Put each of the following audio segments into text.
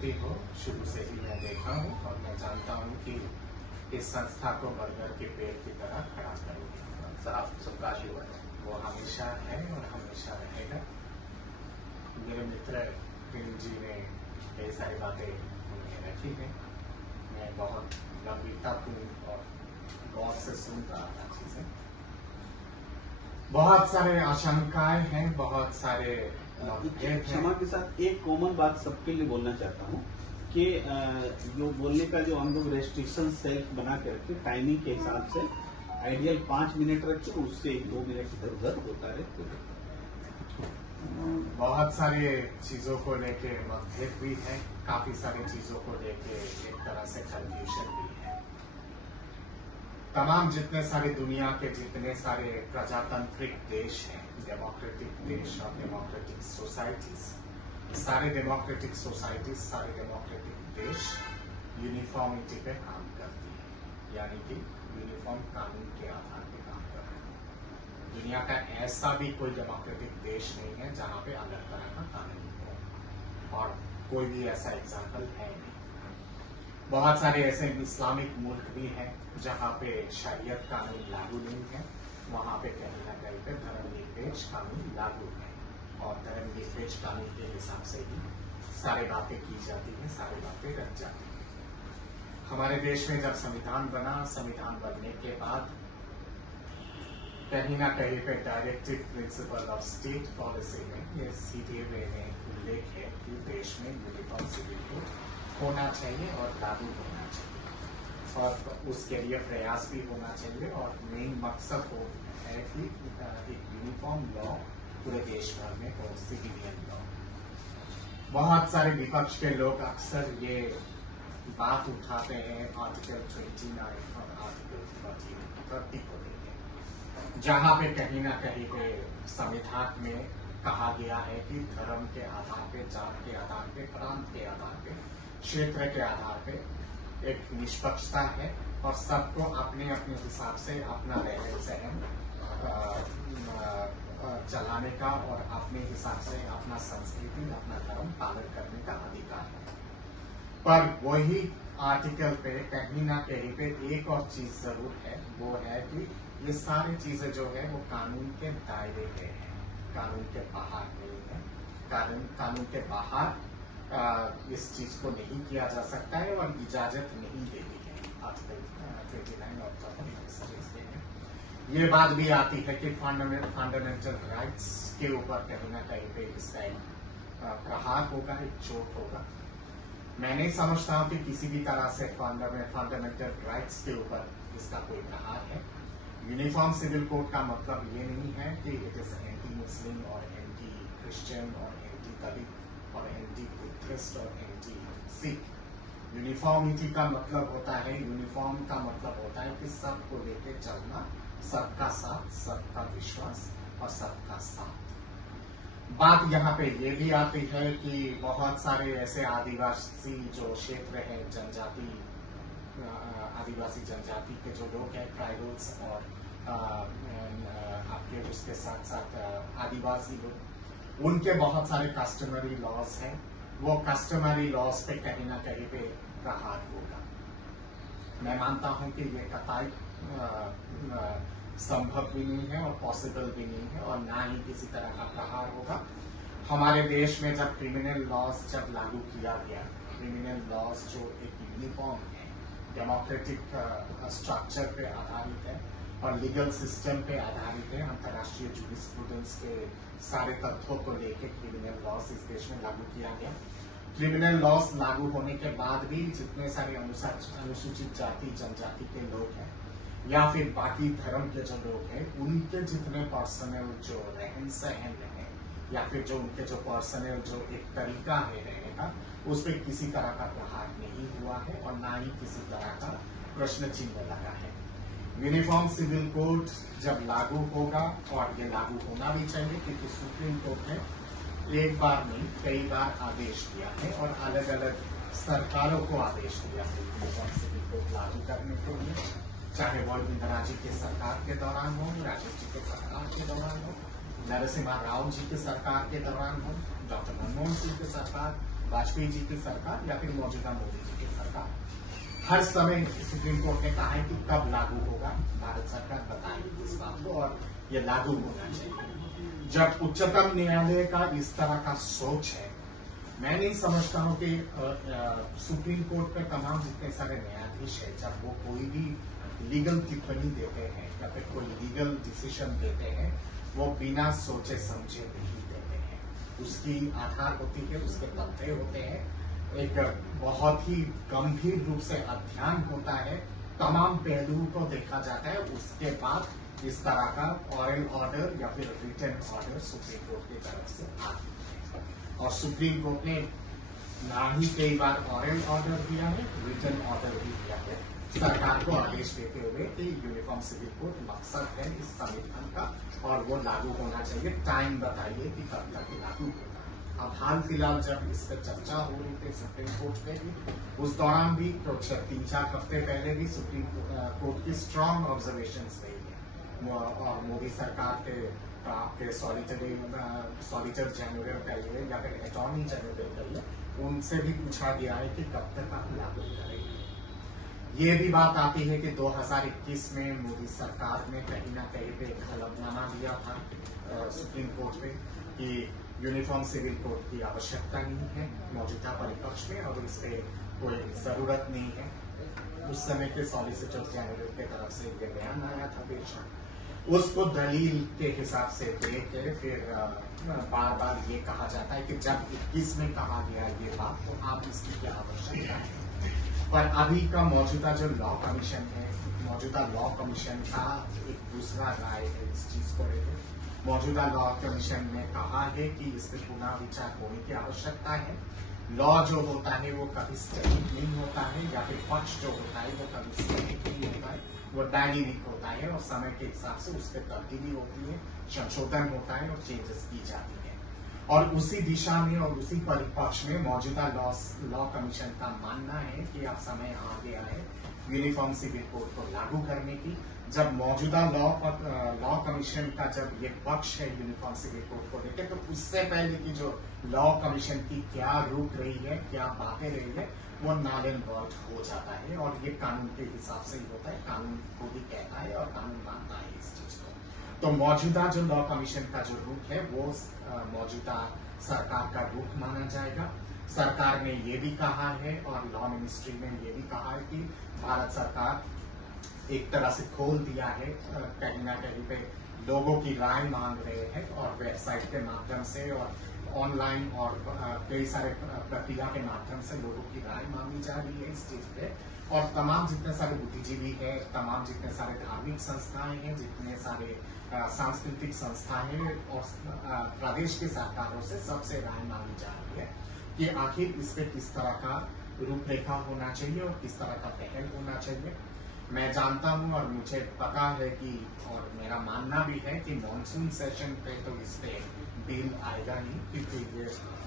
व्यक्ति हो, शुरू से ही मैं देखा हूँ और मैं जानता हूँ कि इस संस्था को बरगद के पेड़ की तरह खड़ा करूंगी। साहब सबका आशीर्वाद है, वो हमेशा है और हमेशा रहेगा। मेरे मित्र प्रेम जी ने कई सारी बातें उन्हें रखी हैं। मैं बहुत गंभीरतापूर्ण और गौर से सुन रहा था चीजें। बहुत सारे आशंकाएं हैं, बहुत सारे क्षमा के साथ एक कॉमन बात सबके लिए बोलना चाहता हूँ कि जो बोलने का जो हम लोग रेस्ट्रिक्शन सेल्फ बना के रखे, टाइमिंग के हिसाब से आइडियल 5 मिनट रखे, उससे 2 मिनट इधर उधर होता रहे। बहुत सारे चीजों को लेके मतभेद भी है, काफी सारी चीजों को लेके एक तरह से कंफ्यूजन भी है। तमाम जितने सारे दुनिया के जितने सारे प्रजातांत्रिक देश हैं, डेमोक्रेटिक देश और डेमोक्रेटिक सोसाइटीज, सारे डेमोक्रेटिक सोसाइटीज, सारे डेमोक्रेटिक देश यूनिफॉर्मिटी पे काम करती है, यानी कि यूनिफॉर्म कानून के आधार पे काम कर रहे हैं। दुनिया का ऐसा भी कोई डेमोक्रेटिक देश नहीं है जहां पे अलग तरह का कानून हो, और कोई भी ऐसा एग्जाम्पल है नहीं। बहुत सारे ऐसे इस्लामिक मुल्क भी हैं जहां पे शरीयत कानून लागू नहीं है, वहां पे कहीं ना कहीं पे धर्मनिरपेक्ष कानून लागू है, और धर्मनिरपेक्ष कानून के हिसाब से ही सारी बातें की जाती हैं, सारी बातें रख जाती हैं। हमारे देश में जब संविधान बना, संविधान बनने के बाद कहीं ना कहीं पे directive principle of state policy में ये सीधे वे में उल्लेख है कि देश में यूनिफॉर्म सिविल कोड होना चाहिए और लागू होना चाहिए, और उसके लिए प्रयास भी होना चाहिए, और मेन मकसद वो है कि एक यूनिफॉर्म लॉ पूरे देश भर में हो, सिविलियन लॉ। बहुत सारे विपक्ष के लोग अक्सर ये बात उठाते हैं आर्टिकल 29 और आर्टिकल 30 को लेकर, जहां पे कहीं ना कहीं पे संविधान में कहा गया है कि धर्म के आधार पे, जात के आधार पे, प्रांत के आधार पे, क्षेत्र के आधार पे एक निष्पक्षता है, और सबको अपने अपने हिसाब से अपना रहन सहन चलाने का और अपने हिसाब से अपना संस्कृति, अपना धर्म पालन करने का अधिकार है। पर वही आर्टिकल पे कहीं ना कहीं पे एक और चीज जरूर है, वो है कि ये सारी चीजें जो है वो कानून के दायरे में है, कानून के बाहर नहीं है। कानून के बाहर इस चीज को नहीं किया जा सकता है और इजाजत नहीं देती है आर्टिकल 29 और 30 में। ये बात भी आती है कि फंडामेंटल राइट्स के ऊपर कहीं ना कहीं पे इसका एक प्रहार होगा, एक चोट होगा। मैं नहीं समझता हूं कि किसी भी तरह से फंडामेंटल राइट्स के ऊपर इसका कोई प्रहार है। यूनिफॉर्म सिविल कोड का मतलब ये नहीं है कि इट इज एंटी मुस्लिम और एंटी क्रिश्चियन और एंटी दलित और एंटी बुद्धिस्ट और एंटी सिख। यूनिफॉर्मिटी का मतलब होता है, यूनिफॉर्म का मतलब होता है कि सबको लेके चलना, सबका साथ, सबका विश्वास और सबका साथ। बात यहाँ पे ये भी आती है कि बहुत सारे ऐसे आदिवासी जो क्षेत्र है, जनजाति, आदिवासी जनजाति के जो लोग हैं, ट्राइबल्स और आपके उसके साथ साथ आदिवासी लोग, उनके बहुत सारे कस्टमरी लॉज हैं। वो कस्टमरी लॉज पे कहीं ना कहीं पे प्रहार होगा। मैं मानता हूं कि ये कतई संभव भी नहीं है और पॉसिबल भी नहीं है, और ना ही किसी तरह का प्रहार होगा। हमारे देश में जब क्रिमिनल लॉज जब लागू किया गया, क्रिमिनल लॉज जो एक यूनिफॉर्म है, डेमोक्रेटिक स्ट्रक्चर पे आधारित है और लीगल सिस्टम पे आधारित है, अंतर्राष्ट्रीय जूरिस्प्रूडेंस के सारे तथ्यों को लेकर क्रिमिनल लॉज इस देश में लागू किया गया। क्रिमिनल लॉज लागू होने के बाद भी जितने सारे अनुसूचित जाति जनजाति के लोग हैं या फिर बाकी धर्म के जो लोग हैं, उनके जितने पर्सनल जो रहन सहन है या फिर जो उनके जो पर्सनल जो एक तरीका है रहने का, उस पर किसी तरह का प्रहार नहीं हुआ है और ना ही किसी तरह का प्रश्न चिन्ह लगा है। यूनिफॉर्म सिविल कोड जब लागू होगा, और ये लागू होना भी चाहिए क्योंकि सुप्रीम कोर्ट ने एक बार नहीं कई बार आदेश दिया है और अलग अलग सरकारों को आदेश दिया है यूनिफॉर्म सिविल कोड लागू करने के लिए, चाहे वो इंदिरा जी के सरकार के दौरान हो, राजेश जी के सरकार के दौरान हो, नरसिम्हा राव जी के सरकार के दौरान हो, डॉक्टर मनमोहन सिंह के सरकार, वाजपेयी जी की सरकार या फिर मौजूदा मोदी जी की सरकार, हर समय सुप्रीम कोर्ट ने कहा है कि कब लागू होगा, भारत सरकार बताएगी इस बात को और ये लागू होना चाहिए। जब उच्चतम न्यायालय का इस तरह का सोच है, मैं नहीं समझता हूं कि सुप्रीम कोर्ट पे तमाम जितने सारे न्यायाधीश है, जब वो कोई भी लीगल टिप्पणी देते हैं या फिर कोई लीगल डिसीजन देते हैं, वो बिना सोचे समझे नहीं देते हैं। उसकी आधार होती है, उसके तथ्य होते हैं, एक बहुत ही गंभीर रूप से अध्ययन होता है, तमाम पहलुओं को देखा जाता है, उसके बाद इस तरह का ऑरल ऑर्डर या फिर रिटन ऑर्डर सुप्रीम कोर्ट की तरफ से आता है। और सुप्रीम कोर्ट ने ना ही कई बार ऑरल ऑर्डर दिया है, रिटन ऑर्डर भी दिया है सरकार को आदेश देते हुए कि यूनिफॉर्म सिविल कोड मकसद है इस संविधान का और वो लागू होना चाहिए। टाइम बताइए कि कब तक लागू होगा। अब हाल फिलहाल जब इस पर चर्चा हो रही थी सुप्रीम कोर्ट पे भी, उस दौरान भी कुछ 3-4 हफ्ते पहले भी सुप्रीम कोर्ट की स्ट्रांग ऑब्जर्वेशन रही है और मोदी सरकार के सॉलिसिटर जनरल कहिए या फिर अटॉर्नी जनरल कहिए, उनसे भी पूछा गया है कि कब तक आप लागू करेंगे। ये भी बात आती है कि 2021 में मोदी सरकार ने कहीं ना कहीं पे एक हलफनामा दिया था सुप्रीम कोर्ट पे कि यूनिफॉर्म सिविल कोड की आवश्यकता नहीं है मौजूदा परिपक्ष में और इस पे कोई जरूरत नहीं है। उस समय के सॉलिसिटर जनरल की तरफ से ये बयान आया था बेशक, उसको दलील के हिसाब से दे के फिर बार बार ये कहा जाता है कि जब 21 में कहा गया ये बात तो आप इसकी क्या आवश्यकता है। पर अभी का मौजूदा जो लॉ कमीशन है, मौजूदा लॉ कमीशन का एक दूसरा राय है इस चीज को लेकर। मौजूदा लॉ कमीशन ने कहा है कि इस पर पुनः विचार होने की आवश्यकता है। लॉ जो होता है वो कभी स्टैटिक नहीं होता है या फिर पक्ष जो होता है वो कभी स्टैटिक नहीं होता है, वो डायनेमिक होता है और समय के हिसाब से उस पर तब्दीली होती है, संशोधन होता है और चेंजेस की जाती है। और उसी दिशा में और उसी परिपक्ष में मौजूदा लॉ कमीशन का मानना है कि अब समय आ गया है यूनिफॉर्म सिविल कोड को लागू करने की। जब मौजूदा लॉ कमीशन का जब ये पक्ष है यूनिफॉर्म सिविल कोड को लेकर, तो उससे पहले की जो लॉ कमीशन की क्या रुख रही है, क्या बातें रही है, वो नल एंड वॉइड हो जाता है और ये कानून के हिसाब से ही होता है, कानून को ही कहता है और कानून मानता है इस चीज को। तो मौजूदा जो लॉ कमीशन का जो रुख है वो मौजूदा सरकार का रुख माना जाएगा। सरकार ने ये भी कहा है और लॉ मिनिस्ट्री ने ये भी कहा है कि भारत सरकार एक तरह से खोल दिया है, कहीं ना कहीं पे लोगों की राय मांग रहे हैं और वेबसाइट के माध्यम से और ऑनलाइन और कई सारे प्रक्रिया के माध्यम से लोगों की राय मांगी जा रही है इस चीज पे। और तमाम जितने सारे बुद्धिजीवी हैं, तमाम जितने सारे धार्मिक संस्थाएं हैं, जितने सारे सांस्कृतिक संस्थाएं हैं और प्रदेश के सरकारों से सबसे राय मांगी जा रही है कि आखिर इस पे किस तरह का रूपरेखा होना चाहिए और किस तरह का पहल होना चाहिए। मैं जानता हूं और मुझे पता है कि और मेरा मानना भी है कि मॉनसून सेशन पे तो इस पे बिल आएगा नहीं, क्योंकि ये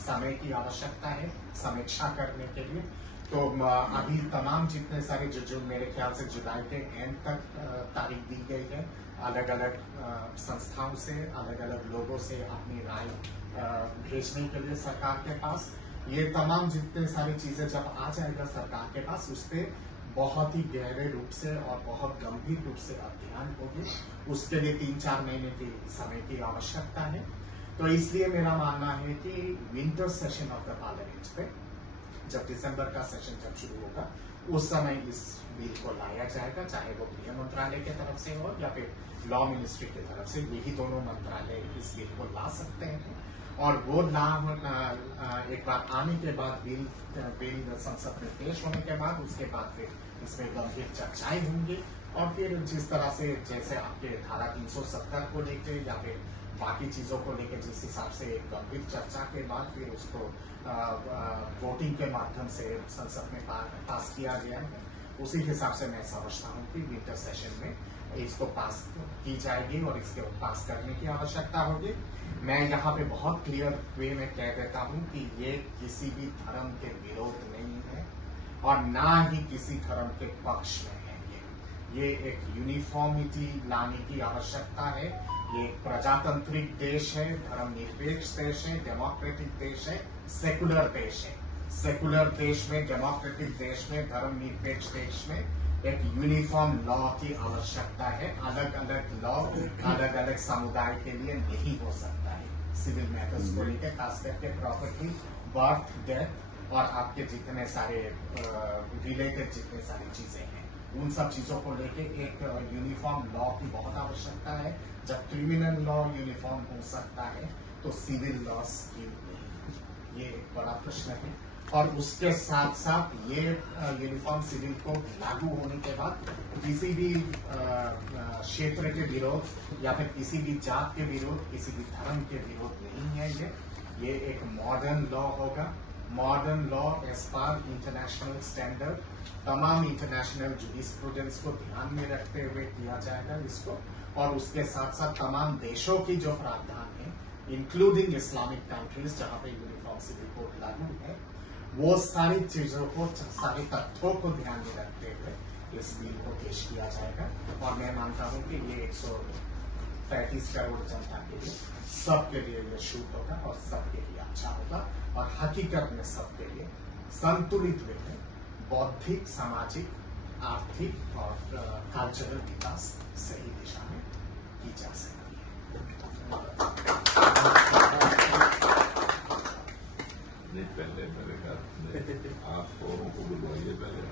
समय की आवश्यकता है समीक्षा करने के लिए। तो अभी तमाम जितने सारे जो मेरे ख्याल से जुलाई के एंड तक तारीख दी गई है, अलग अलग संस्थाओं से, अलग अलग लोगों से अपनी राय भेजने के लिए सरकार के पास, ये तमाम जितने सारी चीजें जब आ जाएगा सरकार के पास, उस पर बहुत ही गहरे रूप से और बहुत गंभीर रूप से अध्ययन होगी। उसके लिए 3-4 महीने की समय की आवश्यकता है। तो इसलिए मेरा मानना है कि winter session of the parliament पे जब दिसंबर का सेशन जब शुरू होगा उस समय इस बिल को लाया जाएगा, चाहे वो गृह मंत्रालय की तरफ से हो या फिर लॉ मिनिस्ट्री की तरफ से। यही दोनों मंत्रालय इस बिल को ला सकते हैं और वो एक बार आने के बाद बिल संसद में पेश होने के बाद उसके बाद फिर इसमें गंभीर चर्चाएं होंगी और फिर जिस तरह से जैसे आपके धारा 370 को लेकर या फिर बाकी चीजों को लेकर जिस हिसाब से गंभीर चर्चा के बाद फिर उसको वोटिंग के माध्यम से संसद में पास किया गया है, उसी हिसाब से मैं समझता हूँ कि विंटर सेशन में इसको पास की जाएगी और इसके पास करने की आवश्यकता होगी। मैं यहाँ पे बहुत क्लियर वे में कह देता हूँ कि ये किसी भी धर्म के विरोध नहीं है और ना ही किसी धर्म के पक्ष में है। ये एक यूनिफॉर्मिटी लाने की आवश्यकता है। ये एक प्रजातांत्रिक देश है, धर्मनिरपेक्ष देश है, डेमोक्रेटिक देश है, सेकुलर देश है। सेकुलर देश में, डेमोक्रेटिक देश में, धर्मनिरपेक्ष देश में एक यूनिफॉर्म लॉ की आवश्यकता है। अलग अलग लॉ अलग अलग समुदाय के लिए नहीं हो सकता है। सिविल मैटर्स को लेकर खास करके प्रॉपर्टी, बर्थ, डेथ और आपके जितने सारे रिलेटेड जितने सारी चीजें हैं, उन सब चीजों को लेके एक यूनिफॉर्म लॉ की बहुत आवश्यकता है। जब क्रिमिनल लॉ यूनिफॉर्म हो सकता है तो सिविल लॉस क्यों नहीं? ये एक बड़ा प्रश्न है। और उसके साथ साथ ये यूनिफॉर्म सिविल कोड लागू होने के बाद किसी भी क्षेत्र के विरोध या फिर किसी भी जात के विरोध, किसी भी धर्म के विरोध नहीं है। ये एक मॉडर्न लॉ होगा। Modern law as per international standard, तमाम इंटरनेशनल जुडिस्प्रूडेंस को ध्यान में रखते हुए किया जाएगा इसको। और उसके साथ साथ तमाम देशों की जो प्रावधान है, इंक्लूडिंग इस्लामिक कंट्रीज जहां पे यूनिफॉर्म सिविल कोड लागू है, वो सारी चीजों को, सारे तथ्यों को ध्यान में रखते हुए इस बिल को पेश किया जाएगा। और मैं मानता हूं कि ये 135 करोड़ जनता के लिए, सबके लिए ये शुभ होगा और सबके लिए अच्छा होगा। और हकीकत में सबके लिए संतुलित वे में बौद्धिक, सामाजिक, आर्थिक और कल्चरल विकास सही दिशा में की जा सकती है। पहले मेरे ख्याल आप औरों को बुलवाइए पहले।